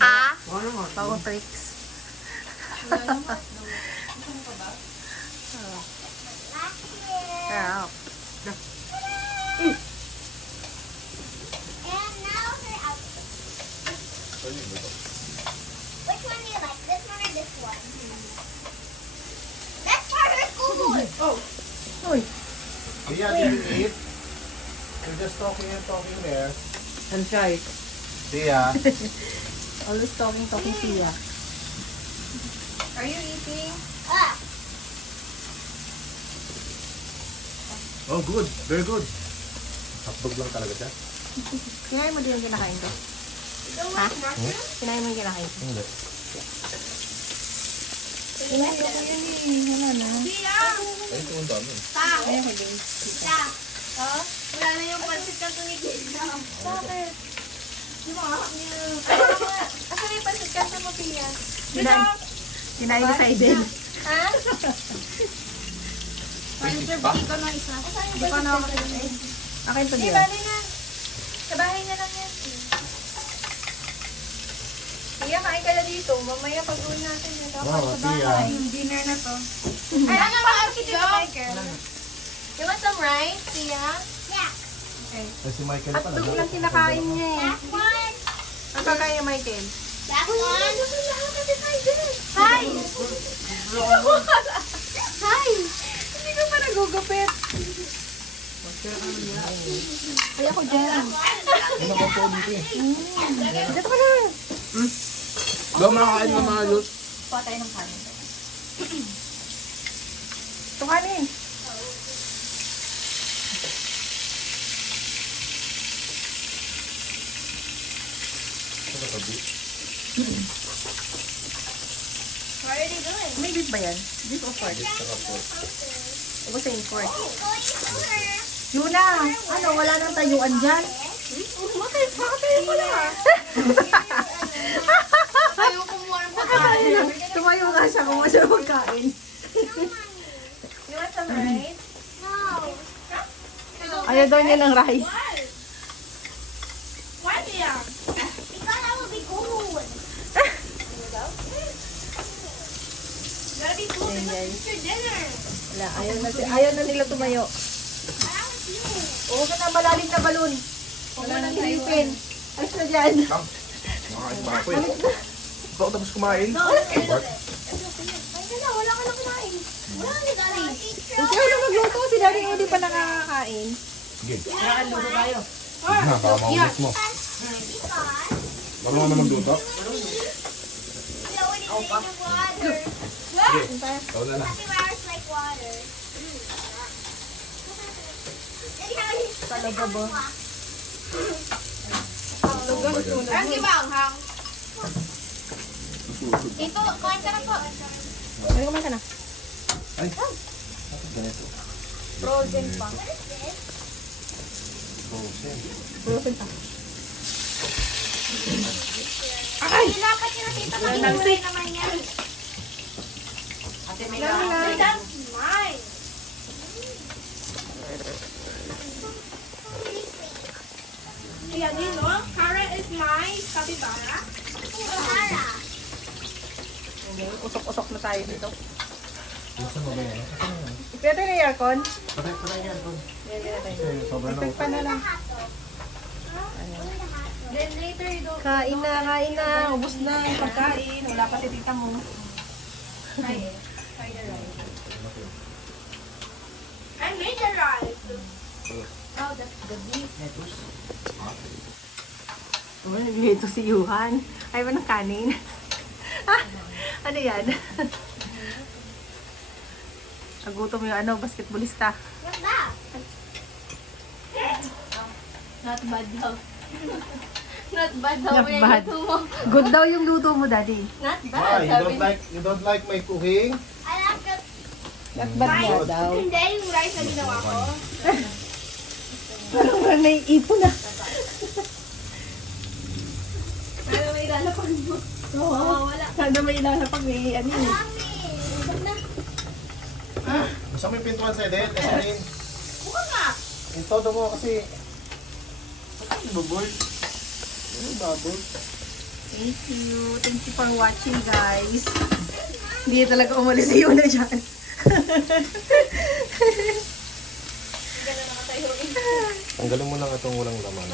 Ah? Ano nga? Power tricks. Sarap. And now her outfit. Which one do you like? This one or this one? That's for her school board. Uy, Yeah, you eat? You're just talking and talking there. Sunshine. Tia, always talking, talking siya. Are you eating? Ah, oh good, very good. Hotdog lang talaga siya. Kinain mo din yung kinakain ko. Ha? mushroom? Kinain mo yung kinakain ko. Hindi. Kinain ko yun eh. Wala na. Ay, ito ang dami. Ta! Din. yeah. Ha? Wala na yung pansit kanto ni Tia. Bakit? Yung. Asan yung pansit kanto mo, Tia? Kinain, kinain ko sa Eden. Ha? Pansit pa? Ikaw na isa. Hindi pa na ako makikita. Akin to Di, diyan. bali na. Sa bahay na lang yan. Tia, kain ka na dito. Mamaya pag-uwi natin. Ito Wow, sa Tia. bahay. Yung dinner na to. Ay, ano ba ang kitchen ni Michael? You want some rice, Tia? Yeah. Ay, si Michael At pala. doon lang kinakain niya eh. That one. Ang kakain niya, Michael. That one. Hi! Hi. Hindi ko pa nagugupit. Ay, ako dyan. Ano ba po dito eh? Dito ka na. Ba makakain ng mga? Kuha tayo ng kanin. Ito kanin. Tabi? What are you doing? May beef ba yan? Beef or pork? Saka po. Ako sa pork. Going to her. Yuna, ano, wala nang tayuan dyan. Bakit? Bakit mo na? Ayaw kumuha ng pagkain. Tumayo nga siya kung masarap magkain. You want some rice? No. Ayaw daw niya ng rice. Why, Tia? Because I will be good. You gotta be cool Ayan, because guys. Wala, ayaw na, si- ayaw na nila tumayo. Oo ka na malalim na balon. Huwag mo nang hilipin. Ayos na dyan. Makakain ba ako eh? Tapos kumain? Ay, ka na. Wala ka na kumain. Wala. Ikaw na magluto. Si Daddy hindi pa nakakakain. Sige. Saan luto tayo? Baka maubos mo. Marunong na magluto? Water. Sige. Ikaw na lang. Talaga ba? Oh my God. Ang ibang hang. Ito, kain ka na po. Ano kumain ka na? Ay. Ganito? Frozen pa. Frozen. Frozen pa. Ay! Dapat yung tita inuwi naman yan. Ate, may That's mine. Tia, Nino, Kara is my capybara. Sahara. Usok-usok na tayo dito. Gusto mo ba yan? Ipiyata na yung aircon. Patay yan. Tol. Yan, yan natin. Kasi sobrang Effect pa na lang. Then later you don't Kain na, kain na. Ubus na yung pagkain. Wala pa si tita mo. try it. Try the rice. I made the rice. Oh, that's the beef. Oh, naglito si Yuhan. Ay ba ng kanin? ah, ano yan? Nagutom yung ano, basketballista. What's that? Not bad daw. Not bad daw. Not yung bad. luto mo. Good daw yung luto mo, daddy. Not Why? bad. You Sabi don't like, you don't like my cooking? I like the Not bad nga daw. Hindi, yung rice na ginawa ko. Parang parang naiipon na. Ano may ilalapag mo? Oo, wala. Sana may ilalapag may ano yun. Gusto mo yung pintuan sa edit? Kasi. Yung todo mo kasi... Ano ba boy? Thank you. Thank you for watching, guys. Hindi talaga umalis si Yuna dyan. Tanggalin mo lang itong walang laman.